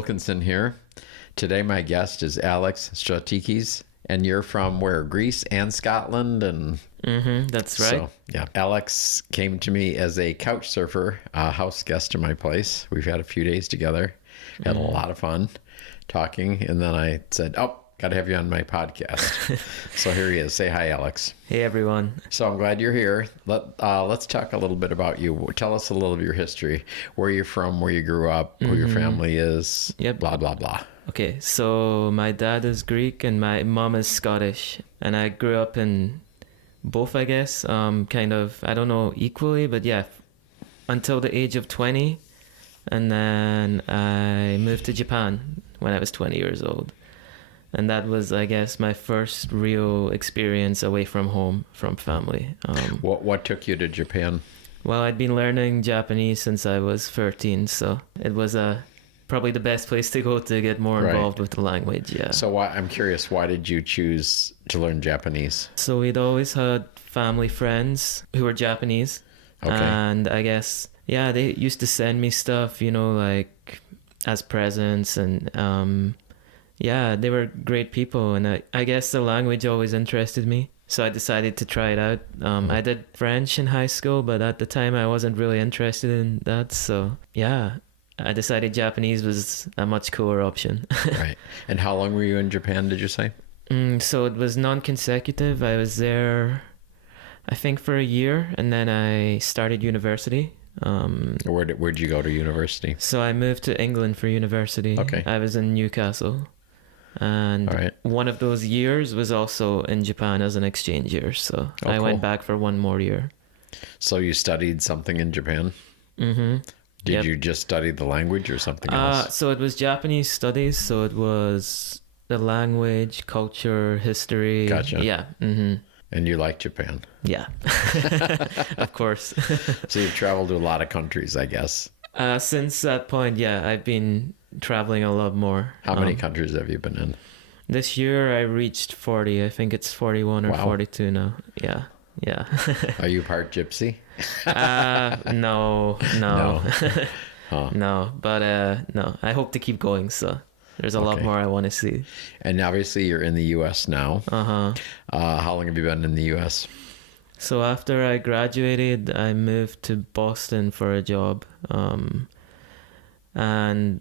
Wilkinson here. Today my guest is Alex Stratikis, and you're from where? Greece and Scotland? That's right. So, yeah. Alex came to me as a couch surfer, house guest in my place. We've had a few days together, had a lot of fun talking, and then I said, got to have you on my podcast. So here he is. Say hi, Alex. Hey, everyone. So I'm glad you're here. Let's talk a little bit about you. Tell us a little of your history, where you're from, where you grew up, who your family is, blah, blah, blah. Okay, so my dad is Greek and my mom is Scottish. And I grew up in both, I guess, kind of, I don't know, equally, but yeah, until the age of 20. And then I moved to Japan when I was 20 years old. And that was, I guess, my first real experience away from home, from family. What took you to Japan? Well, I'd been learning Japanese since I was 13, so it was probably the best place to go to get more involved with the language, yeah. So I'm curious, why did you choose to learn Japanese? So we'd always had family friends who were Japanese. Okay. And I guess, yeah, they used to send me stuff, like as presents and... yeah, they were great people, and I guess the language always interested me, so I decided to try it out. I did French in high school, but at the time I wasn't really interested in that, so yeah, I decided Japanese was a much cooler option. Right. And how long were you in Japan, did you say? So it was non-consecutive. I was there, I think, for a year, and then I started university. Where'd you go to university? So I moved to England for university. Okay. I was in Newcastle. And one of those years was also in Japan as an exchange year. So I went back for one more year. So you studied something in Japan? Mm-hmm. Did you just study the language or something else? So it was Japanese studies. So it was the language, culture, history. Gotcha. Yeah. Mm-hmm. And you like Japan? Yeah, of course. So you've traveled to a lot of countries, I guess. Since that point, yeah, I've been traveling a lot more. How many countries have you been in? This year I reached 40. I think it's 41 or 42 now. Yeah. Are you part gypsy? No. Huh. No, but no, I hope to keep going, so there's a lot more I want to see. And obviously you're in the U.S. now. Uh-huh. How long have you been in the U.S.? So after I graduated, I moved to Boston for a job. And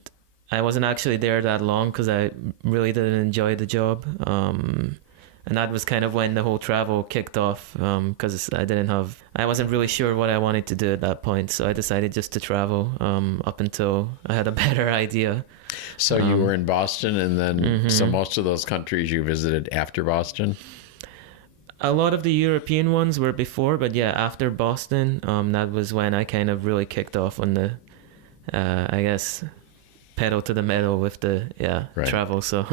I wasn't actually there that long because I really didn't enjoy the job. And that was kind of when the whole travel kicked off, because I wasn't really sure what I wanted to do at that point. So I decided just to travel up until I had a better idea. So you were in Boston, and then so most of those countries you visited after Boston? A lot of the European ones were before, but yeah, after Boston, that was when I kind of really kicked off on the, I guess, pedal to the metal with the travel. So,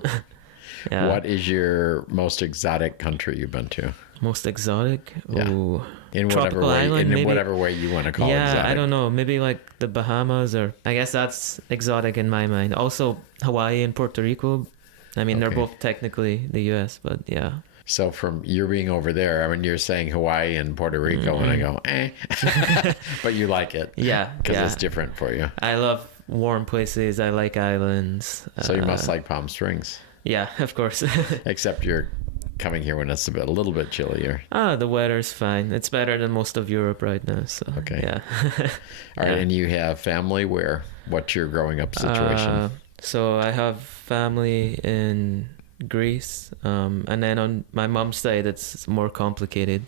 yeah. What is your most exotic country you've been to? Most exotic? Yeah. Ooh. In Tropical whatever way, island, maybe? Whatever way you want to call it. Yeah, exotic. I don't know. Maybe like the Bahamas, or I guess that's exotic in my mind. Also, Hawaii and Puerto Rico. I mean, they're both technically the U.S., but yeah. So from you being over there, I mean, you're saying Hawaii and Puerto Rico, and I go, but you like it. Yeah. Because it's different for you. I love warm places. I like islands. So you must like Palm Springs. Yeah, of course. Except you're coming here when it's a little bit chillier. The weather's fine. It's better than most of Europe right now. So, yeah. All right, and you have family where? What's your growing up situation? So I have family in Greece, and then on my mom's side it's more complicated.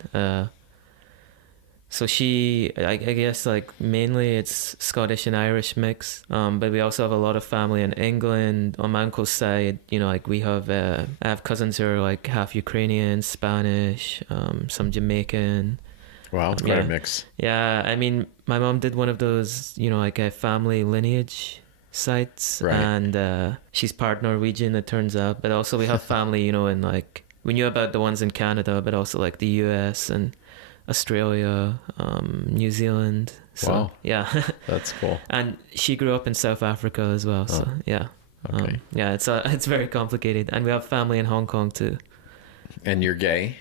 So I guess like mainly it's Scottish and Irish mix, but we also have a lot of family in England. On my uncle's side, like we have I have cousins who are like half Ukrainian, Spanish, some Jamaican. Wow, it's quite a mix. Yeah, I mean, my mom did one of those, like a family lineage sites, right. And she's part Norwegian, it turns out, but also we have family, in like, we knew about the ones in Canada, but also like the US and Australia, New Zealand. So, wow. Yeah. That's cool. And she grew up in South Africa as well. So yeah. Okay. Yeah, it's very complicated. And we have family in Hong Kong too. And you're gay?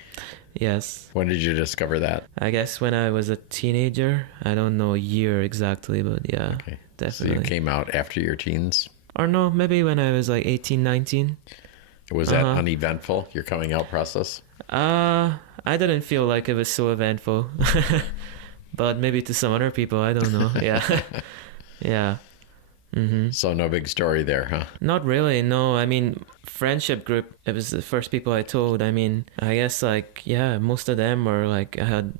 Yes. When did you discover that? I guess when I was a teenager. I don't know a year exactly, but yeah. Okay. Definitely. So you came out after your teens? or no, maybe when I was like 18, 19. Was that uneventful, your coming out process? I didn't feel like it was so eventful, but maybe to some other people, I don't know. Yeah. Yeah. So no big story there, huh? Not really, no. I mean, friendship group, it was the first people I told. I mean, I guess like, yeah, most of them were like, I had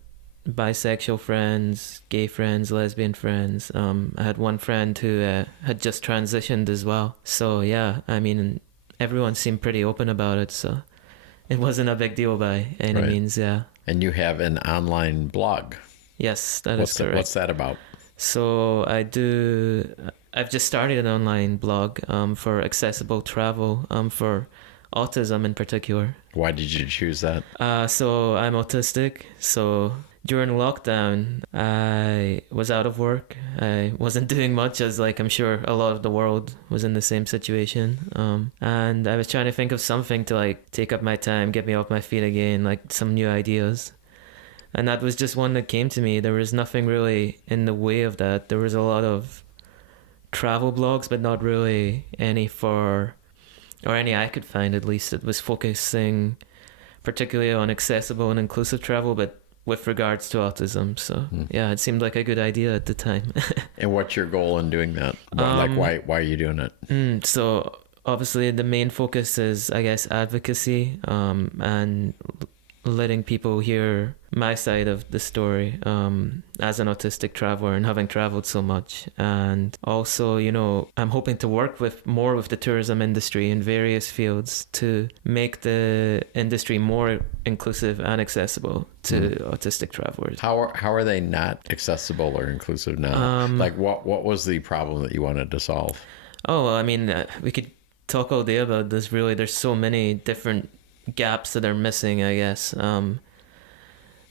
bisexual friends, gay friends, lesbian friends. I had one friend who had just transitioned as well. So yeah, I mean, everyone seemed pretty open about it. So it wasn't a big deal by any means, yeah. And you have an online blog. Yes, that is correct. What's that about? So I've just started an online blog for accessible travel for autism in particular. Why did you choose that? So I'm autistic. So during lockdown, I was out of work. I wasn't doing much, as like I'm sure a lot of the world was in the same situation. And I was trying to think of something to like take up my time, get me off my feet again, like some new ideas. And that was just one that came to me. There was nothing really in the way of that. There was a lot of travel blogs, but not really any any I could find at least, that was focusing particularly on accessible and inclusive travel, but with regards to autism. So yeah, it seemed like a good idea at the time. And what's your goal in doing that? Why are you doing it? So obviously the main focus is, I guess, advocacy and letting people hear my side of the story as an autistic traveler and having traveled so much. And also, you know, I'm hoping to work more with the tourism industry in various fields to make the industry more inclusive and accessible to autistic travelers. How are they not accessible or inclusive now? What was the problem that you wanted to solve? Oh, well, I mean, we could talk all day about this, really. There's so many different gaps that are missing, I guess.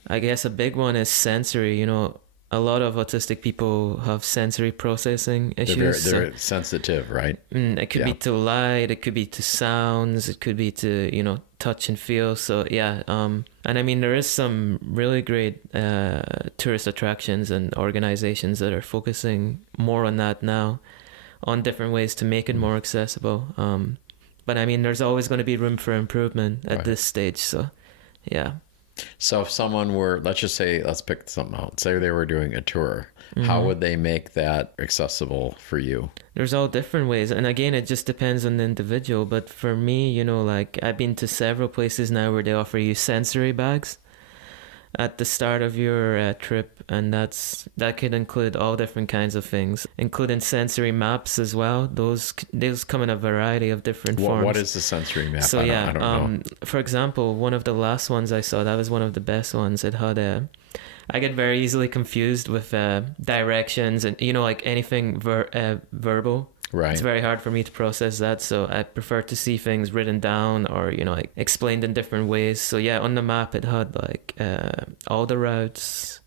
I guess a big one is sensory. You know, a lot of autistic people have sensory processing issues. They're sensitive, right? It could be to light, it could be to sounds, it could be to, you know, touch and feel. So yeah, and I mean, there is some really great tourist attractions and organizations that are focusing more on that now, on different ways to make it more accessible. But I mean, there's always going to be room for improvement at this stage. So, yeah. So if someone were, let's pick something out. Say they were doing a tour. How would they make that accessible for you? There's all different ways. And again, it just depends on the individual. But for me, you know, like I've been to several places now where they offer you sensory bags at the start of your trip, and that could include all different kinds of things, including sensory maps as well. Those come in a variety of different forms. What is the sensory map? So I don't know. For example, one of the last ones I saw, that was one of the best ones. It had I get very easily confused with directions and, you know, like anything verbal. Right. It's very hard for me to process that, so I prefer to see things written down or, you know, like explained in different ways. So yeah, on the map it had like all the routes.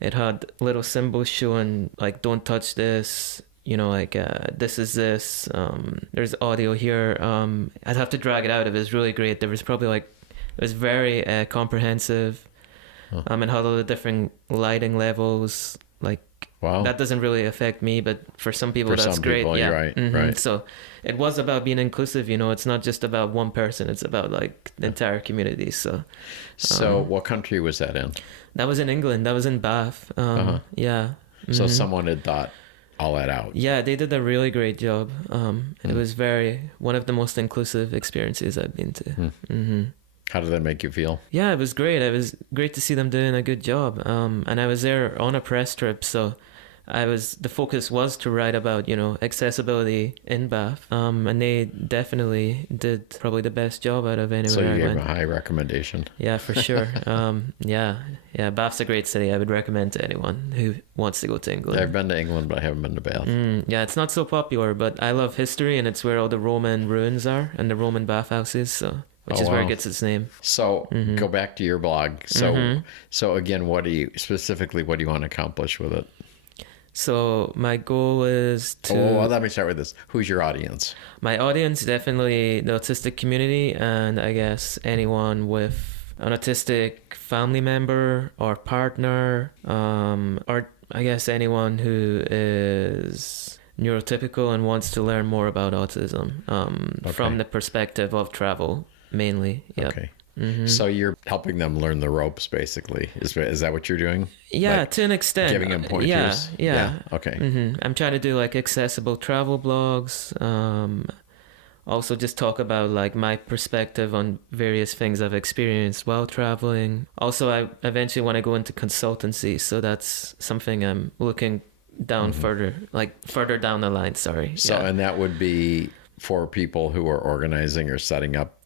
It had little symbols showing like, don't touch this, you know, like this is this. There's audio here. I'd have to drag it out. It was really great. There was probably like, it was very comprehensive. It had all the different lighting levels. Like, wow, that doesn't really affect me, but for some people that's great. Yeah, right, right. So it was about being inclusive. You know, it's not just about one person. It's about like the entire community. So what country was that in? That was in England. That was in Bath. Yeah. So someone had thought all that out. Yeah, they did a really great job. It was one of the most inclusive experiences I've been to. How did that make you feel? Yeah, it was great. It was great to see them doing a good job. And I was there on a press trip, so the focus was to write about, you know, accessibility in Bath. And they definitely did probably the best job out of anywhere I went. So you gave them a high recommendation. Yeah, for sure. Yeah, Bath's a great city. I would recommend to anyone who wants to go to England. I've been to England, but I haven't been to Bath. Yeah, it's not so popular, but I love history, and it's where all the Roman ruins are and the Roman bathhouses, so... Which is where it gets its name. So go back to your blog. So again, what do you want to accomplish with it? So my goal is to... well, let me start with this. Who's your audience? My audience, definitely the autistic community, and I guess anyone with an autistic family member or partner, or I guess anyone who is neurotypical and wants to learn more about autism from the perspective of travel mainly. Yep. Okay. So you're helping them learn the ropes, basically. Is that what you're doing? Yeah, like, to an extent. Giving them pointers? Yeah. Okay. I'm trying to do like accessible travel blogs. Also just talk about like my perspective on various things I've experienced while traveling. Also, I eventually want to go into consultancy. So that's something I'm looking down further down the line. Sorry. So, and that would be for people who are organizing or setting up?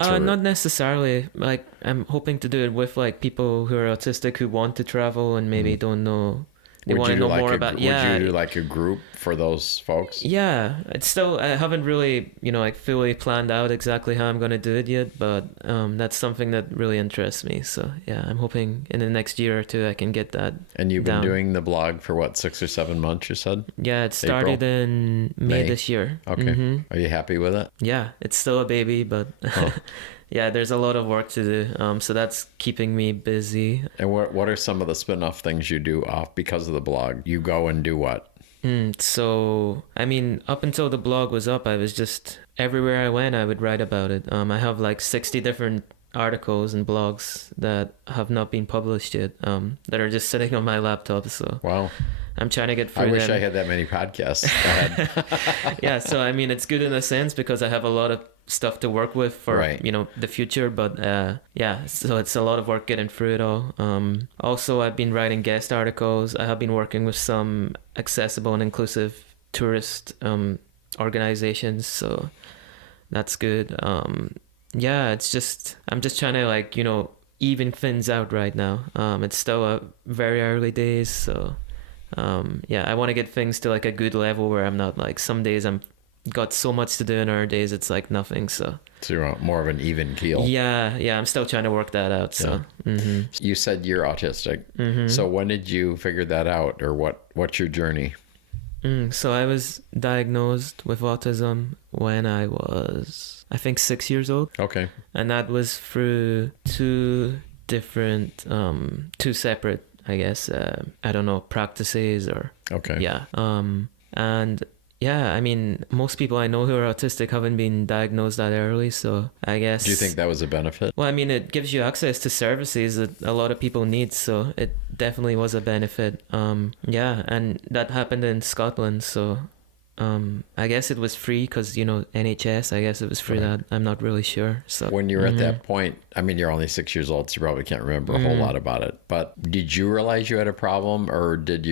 Not necessarily. Like, I'm hoping to do it with like people who are autistic who want to travel and maybe don't know. They want to know more about. Would you do like a group for those folks? Yeah, I haven't really, like fully planned out exactly how I'm going to do it yet, but that's something that really interests me. So yeah, I'm hoping in the next year or two I can get that. And you've down. been doing the blog for what, 6 or 7 months, you said? Yeah, it started in May this year. Okay. Are you happy with it? Yeah, it's still a baby, but yeah, there's a lot of work to do. So that's keeping me busy. And what are some of the spin-off things you do off because of the blog? You go and do what? So, I mean, up until the blog was up, I was just everywhere I went, I would write about it. I have like 60 different articles and blogs that have not been published yet, that are just sitting on my laptop. So wow. I'm trying to get through I wish them. I had that many podcasts. Go ahead. Yeah, so I mean, it's good in a sense because I have a lot of stuff to work with for the future, but yeah, so it's a lot of work getting through it all. Also, I've been writing guest articles. I have been working with some accessible and inclusive tourist organizations, so that's good. Yeah, it's just I'm just trying to even things out right now. It's still a very early days, so yeah, I want to get things to like a good level where I'm not like some days I'm got so much to do and other days it's like nothing. So you're more of an even keel. Yeah, I'm still trying to work that out. So You said you're autistic. So when did you figure that out, or what's your journey? So I was diagnosed with autism when I was, I think, 6 years old. Okay. And that was through two separate, I guess, I don't know, practices or... Okay. Yeah. And yeah, I mean, most people I know who are autistic haven't been diagnosed that early, so I guess... Do you think that was a benefit? Well, I mean, it gives you access to services that a lot of people need, so it definitely was a benefit. Yeah, and that happened in Scotland, so I guess it was free because, NHS, I guess it was free. That I'm not really sure. So when you're at that point, I mean, you're only 6 years old, so you probably can't remember a whole lot about it, but did you realize you had a problem, or did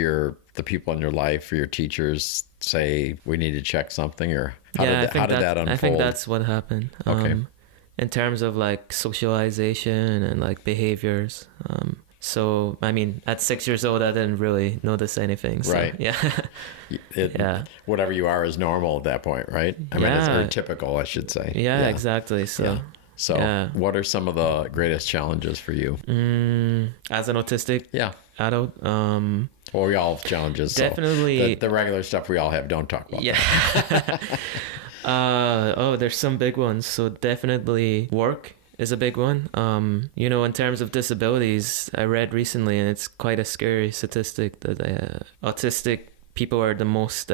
the people in your life or your teachers say we need to check something, or how did that unfold? I think that's what happened. Okay. In terms of like socialization and like behaviors. So, I mean, at 6 years old, I didn't really notice anything. So, right. Yeah. Yeah. Whatever you are is normal at that point, right? I mean, it's typical, I should say. Yeah, exactly. So, yeah. So what are some of the greatest challenges for you? As an autistic adult? Well, we all have challenges. Definitely. So the regular stuff we all have, don't talk about. Yeah. There's some big ones. So definitely work is a big one. In terms of disabilities, I read recently, and it's quite a scary statistic that autistic people are the most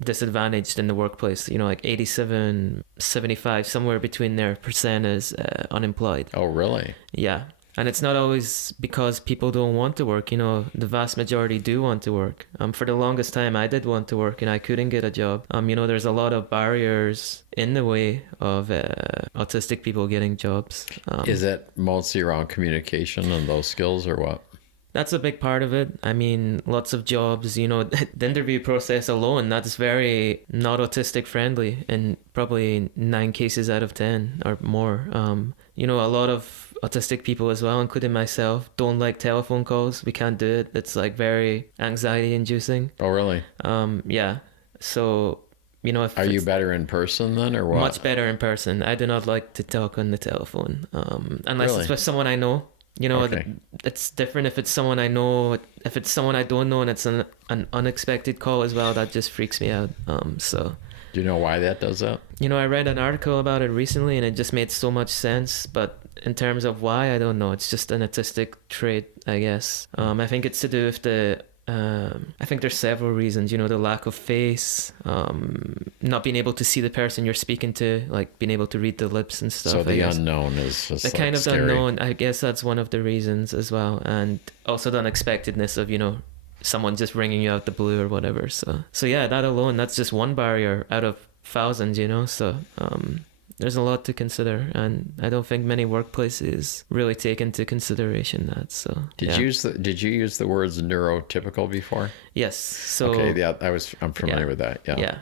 disadvantaged in the workplace. Like 87, 75, somewhere between there percent is unemployed. Oh, really? Yeah. And it's not always because people don't want to work. The vast majority do want to work. For the longest time, I did want to work and I couldn't get a job. There's a lot of barriers in the way of autistic people getting jobs. Is it mostly around communication and those skills, or what? That's a big part of it. I mean, lots of jobs, the interview process alone, that's very not autistic friendly in probably 9 cases out of 10 or more. A lot of autistic people as well, including myself, don't like telephone calls. We can't do it. It's like very anxiety inducing. Oh, really? Yeah. So, are you better in person then, or what? Much better in person. I do not like to talk on the telephone. Unless it's with someone I know. Okay. It's different if it's someone I know. If it's someone I don't know and it's an unexpected call as well, that just freaks me out. So... Do you know why that does that? I read an article about it recently and it just made so much sense. But in terms of why, I don't know. It's just an autistic trait, I guess. I think it's to do with the I think there's several reasons, you know, the lack of face, not being able to see the person you're speaking to, like being able to read the lips and stuff. So the unknown is just the like kind of scary. unknown, I guess that's one of the reasons as well. And also the unexpectedness of, you know, someone just ringing you out the blue or whatever. So yeah, that alone, that's just one barrier out of thousands, you know. So there's a lot to consider, and I don't think many workplaces really take into consideration that. So did you use the words neurotypical before? Yes. So okay, yeah, I'm familiar with that. Yeah.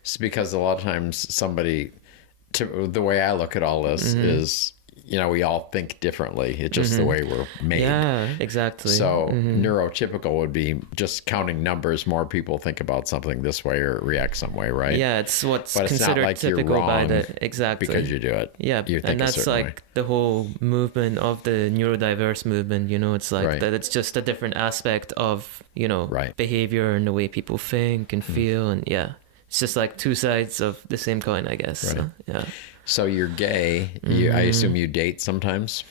It's because a lot of times the way I look at all this is, you know, we all think differently. It's just the way we're made. Yeah, exactly. So neurotypical would be just counting numbers. More people think about something this way or react some way, right? Yeah, it's what's but considered it's not like typical you're wrong by exactly because you do it. Yeah, you think and that's like way. The whole movement of the neurodiverse movement. You know, it's like that. It's just a different aspect of, you know, behavior and the way people think and feel, and it's just like two sides of the same coin, I guess. Right. So, yeah. So you're gay. I assume you date sometimes?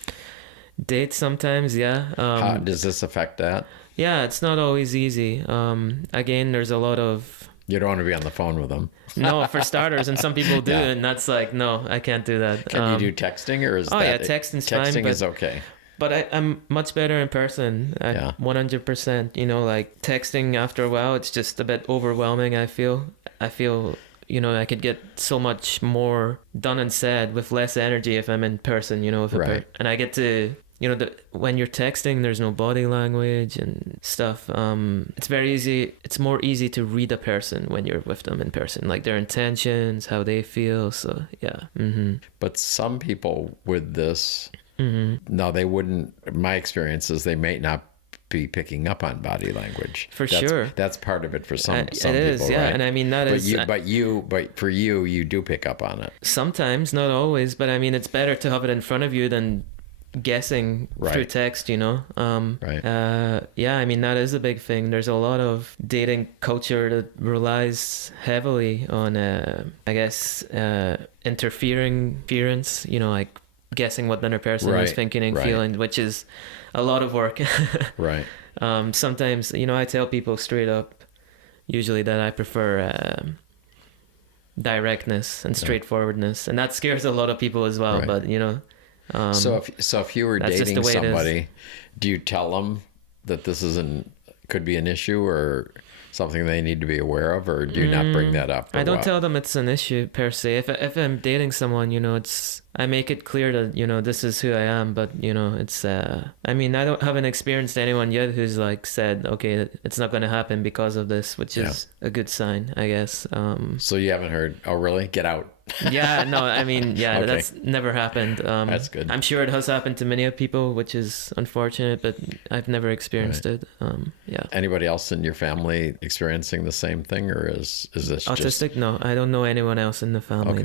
Date sometimes, yeah. How does this affect that? Yeah, it's not always easy. Again, there's a lot of... You don't want to be on the phone with them. No, for starters, and some people do, and that's like, no, I can't do that. Can you do texting, or is that... Oh, yeah, texting's fine. Texting is okay. But I'm much better in person, 100%. You know, like texting after a while, it's just a bit overwhelming, I feel, you know, I could get so much more done and said with less energy if I'm in person, you know, and I get to, you know, when you're texting, there's no body language and stuff. It's very easy. It's more easy to read a person when you're with them in person, like their intentions, how they feel. So, yeah. But some people with this, no, they wouldn't. My experience is they may not be picking up on body language. Sure. That's part of it for some it people, is, yeah. right? And I mean, But for you do pick up on it. Sometimes, not always, but I mean, it's better to have it in front of you than guessing through text, you know. Yeah, I mean, that is a big thing. There's a lot of dating culture that relies heavily on I guess interference, you know, like guessing what the other person is thinking and feeling, which is a lot of work. Right. Sometimes, you know, I tell people straight up usually that I prefer directness and straightforwardness, and that scares a lot of people as well. But you know, so if you were dating somebody, do you tell them that this could be an issue or something they need to be aware of, or do you not bring that up? I don't tell them it's an issue per se. If I'm dating someone, you know, I make it clear that, you know, this is who I am, but, you know, it's, I mean, I haven't experienced anyone yet who's like said, okay, it's not going to happen because of this, which is a good sign, I guess. So you haven't heard, oh, really? Get out. Yeah, no, I mean, okay. That's never happened. That's good. I'm sure it has happened to many people, which is unfortunate, but I've never experienced it. Yeah. Anybody else in your family experiencing the same thing, or is this autistic? Just... No, I don't know anyone else in the family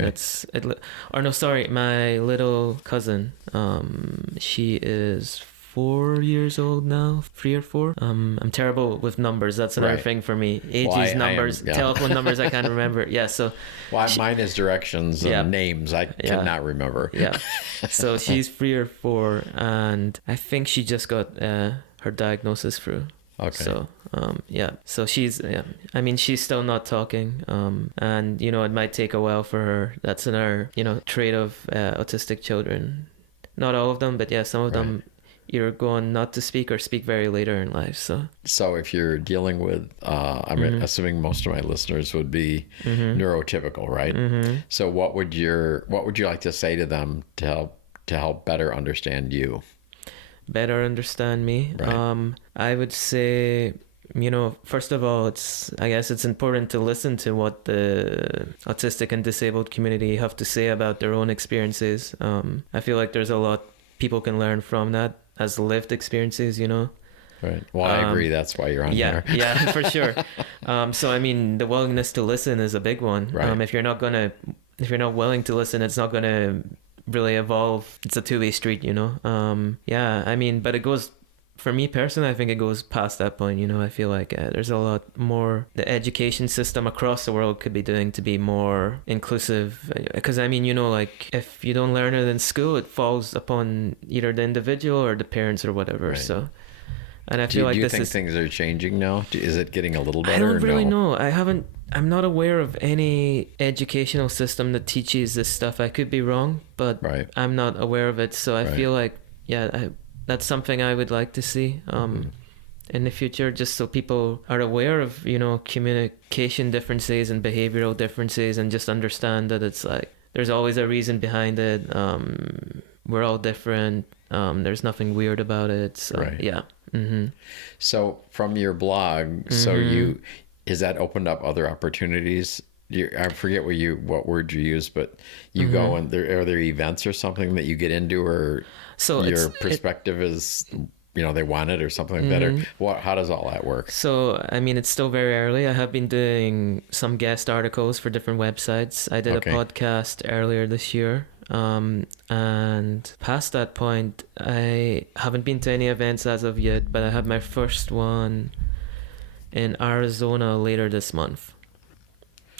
my little cousin. She is 4 years old now, 3 or 4. I'm terrible with numbers. That's another thing for me. Ages, numbers, telephone numbers, I can't remember. Yeah, so... Well, mine is directions and names. I cannot remember. Yeah. So she's 3 or 4, and I think she just got her diagnosis through. Okay. So, so she's, I mean, she's still not talking. And, you know, it might take a while for her. That's another, you know, trait of autistic children. Not all of them, but yeah, some of them either go on not to speak or speak very later in life. So if you're dealing with, I'm assuming most of my listeners would be neurotypical, right? So what would you like to say to them to help better understand you? Better understand me. Right. I would say, you know, first of all, I guess it's important to listen to what the autistic and disabled community have to say about their own experiences. I feel like there's a lot people can learn from that as lived experiences, you know. Right. Well, I agree. That's why you're on there. Yeah, for sure. So, I mean, the willingness to listen is a big one. Right. If you're not willing to listen, it's not going to really evolve. It's a two-way street, you know. Yeah, I mean, but it goes, for me personally, I think it goes past that point, you know. I feel like there's a lot more the education system across the world could be doing to be more inclusive, because I mean, you know, like if you don't learn it in school, it falls upon either the individual or the parents or whatever. Right. So And I feel like do you this think is... things are changing now? Is it getting a little better? I don't really no? know. I'm not aware of any educational system that teaches this stuff. I could be wrong, but Right. I'm not aware of it. So I Right. feel like, that's something I would like to see in the future, just so people are aware of, communication differences and behavioral differences, and just understand that it's like, there's always a reason behind it. We're all different. There's nothing weird about it. So, Right. yeah. Mm-hmm. So from your blog, is that opened up other opportunities? I forget what word you use, but you go and are there events or something that you get into, or So your perspective is, they want it or something like that, or how does all that work? So, I mean, it's still very early. I have been doing some guest articles for different websites. I did a podcast earlier this year. And past that point, I haven't been to any events as of yet, but I have my first one in Arizona later this month.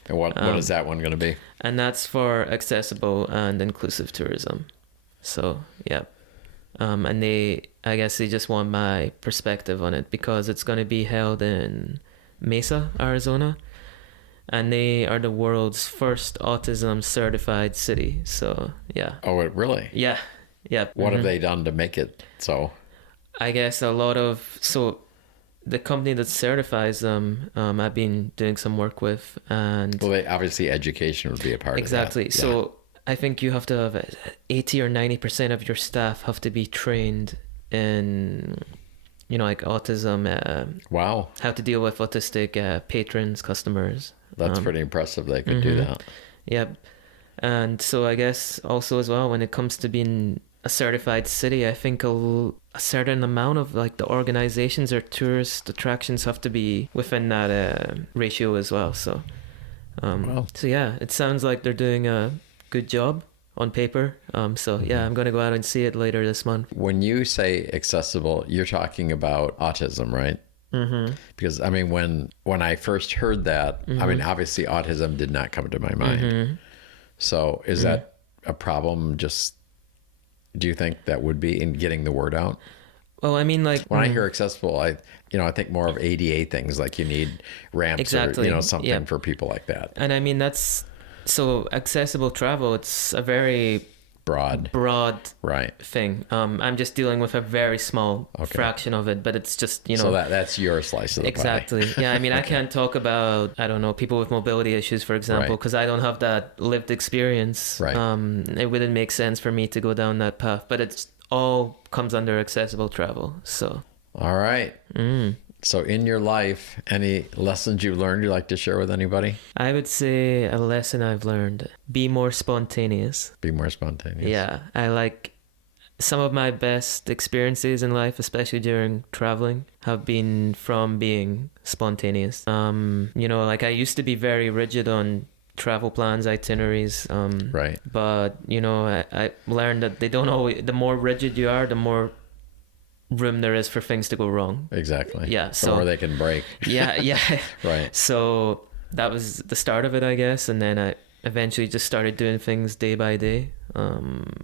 And what is that one going to be? And that's for accessible and inclusive tourism. So, yeah. And I guess they just want my perspective on it, because it's going to be held in Mesa, Arizona. And they are the world's first autism certified city. So, yeah. Oh, really? Yeah. Yeah. What have they done to make it so? I guess so the company that certifies them, I've been doing some work with, and... Well, obviously education would be a part of that. Exactly. So I think you have to have 80 or 90% of your staff have to be trained in, like autism. Wow. How to deal with autistic patrons, customers. That's pretty impressive they could do that. Yep. And so I guess also as well, when it comes to being a certified city, I think a certain amount of like the organizations or tourist attractions have to be within that ratio as well. So, so yeah, it sounds like they're doing a good job on paper. So yeah, I'm going to go out and see it later this month. When you say accessible, you're talking about autism, right? Mm-hmm. Because I mean, when I first heard that, I mean, obviously autism did not come to my mind. So is that a problem? Just, do you think that would be in getting the word out? Well, I mean, like when I hear accessible, I think more of ADA things, like you need ramps or something for people like that. And I mean, so accessible travel, it's a very broad right thing. I'm just dealing with a very small fraction of it, but it's just, so that's your slice of the pie. Exactly. Yeah, I mean, I can't talk about, I don't know, people with mobility issues, for example, because I don't have that lived experience. Right. It wouldn't make sense for me to go down that path, but it's all comes under accessible travel. So all right. So in your life, any lessons you learned you'd like to share with anybody? I would say a lesson I've learned: be more spontaneous. Be more spontaneous. Yeah, I like some of my best experiences in life, especially during traveling, have been from being spontaneous. Like I used to be very rigid on travel plans, itineraries. Right. But, I learned that they don't always, the more rigid you are, the more room there is for things to go wrong. Exactly. Yeah. So or they can break. Yeah. Right. So that was the start of it, I guess. And then I eventually just started doing things day by day,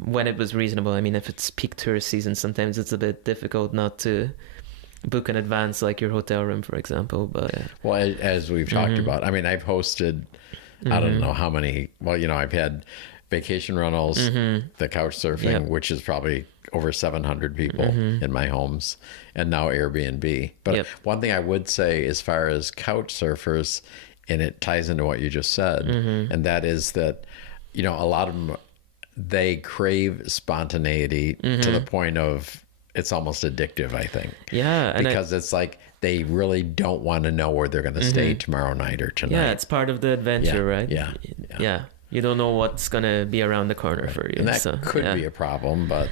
when it was reasonable. I mean, if it's peak tourist season, sometimes it's a bit difficult not to book in advance, like your hotel room, for example. But well, as we've talked about, I mean, I've hosted, I don't know how many, I've had vacation rentals, the couch surfing, which is probably over 700 people in my homes, and now Airbnb. But one thing I would say as far as couch surfers, and it ties into what you just said, and that is that, a lot of them, they crave spontaneity to the point of it's almost addictive, I think. Yeah. Because it's like they really don't want to know where they're going to stay tomorrow night or tonight. Yeah, it's part of the adventure, right? Yeah. You don't know what's going to be around the corner for you. And that could be a problem, but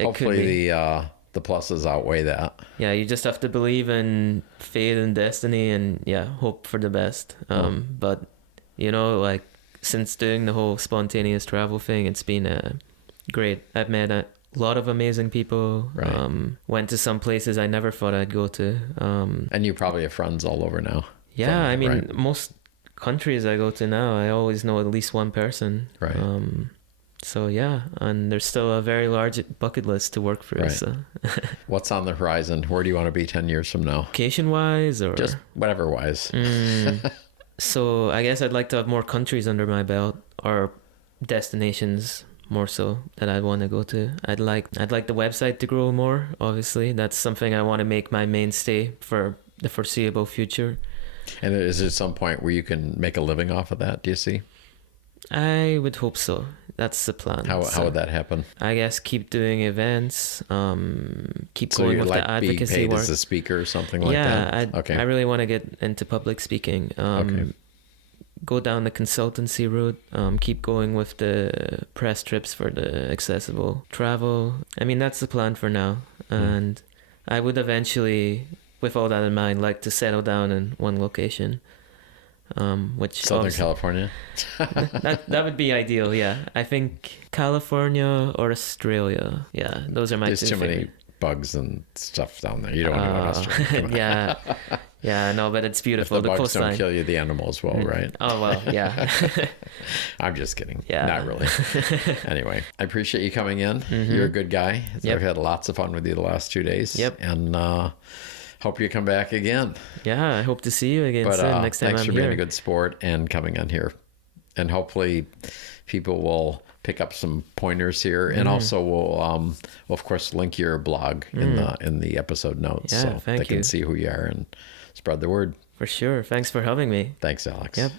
hopefully the pluses outweigh that. Yeah, you just have to believe in fate and destiny and hope for the best. But like since doing the whole spontaneous travel thing, it's been great. I've met a lot of amazing people. Right. Went to some places I never thought I'd go to. And you probably have friends all over now. Yeah, I mean, most countries I go to now, I always know at least one person. Right. So yeah, and there's still a very large bucket list to work through. Right. So What's on the horizon? Where do you want to be 10 years from now? location wise, or Just whatever wise. so I guess I'd like to have more countries under my belt, or destinations more so, that I'd want to go to. I'd like the website to grow more. Obviously, that's something I want to make my mainstay for the foreseeable future. And is there some point where you can make a living off of that, do you see? I would hope so. That's the plan. How So would that happen? I guess keep doing events, keep So going you're with like the advocacy being paid work. as a speaker or something like that? Yeah, I really want to get into public speaking. Okay. Go down the consultancy route, keep going with the press trips for the accessible travel. I mean, that's the plan for now. And I would eventually, with all that in mind, like to settle down in one location. Which Southern California? that would be ideal. Yeah, I think California or Australia. Yeah, those are my There's two too many favorite. bugs and stuff down there. You don't want to go to Australia. yeah, no, but it's If beautiful. the bugs coastline. don't kill you, the animals will, right? Oh well, yeah. I'm just kidding. Yeah. Not really. Anyway, I appreciate you coming in. You're a good guy. Yep. I've had lots of fun with you the last 2 days. Yep. And hope you come back again. Yeah, I hope to see you again soon. Next time thanks I'm for here. being a good sport and coming on here. And hopefully people will pick up some pointers here. And also we'll of course link your blog in the episode notes, Yeah, so thank they can you. see who you are and spread the word. For sure. Thanks for having me. Thanks, Alex. Yep.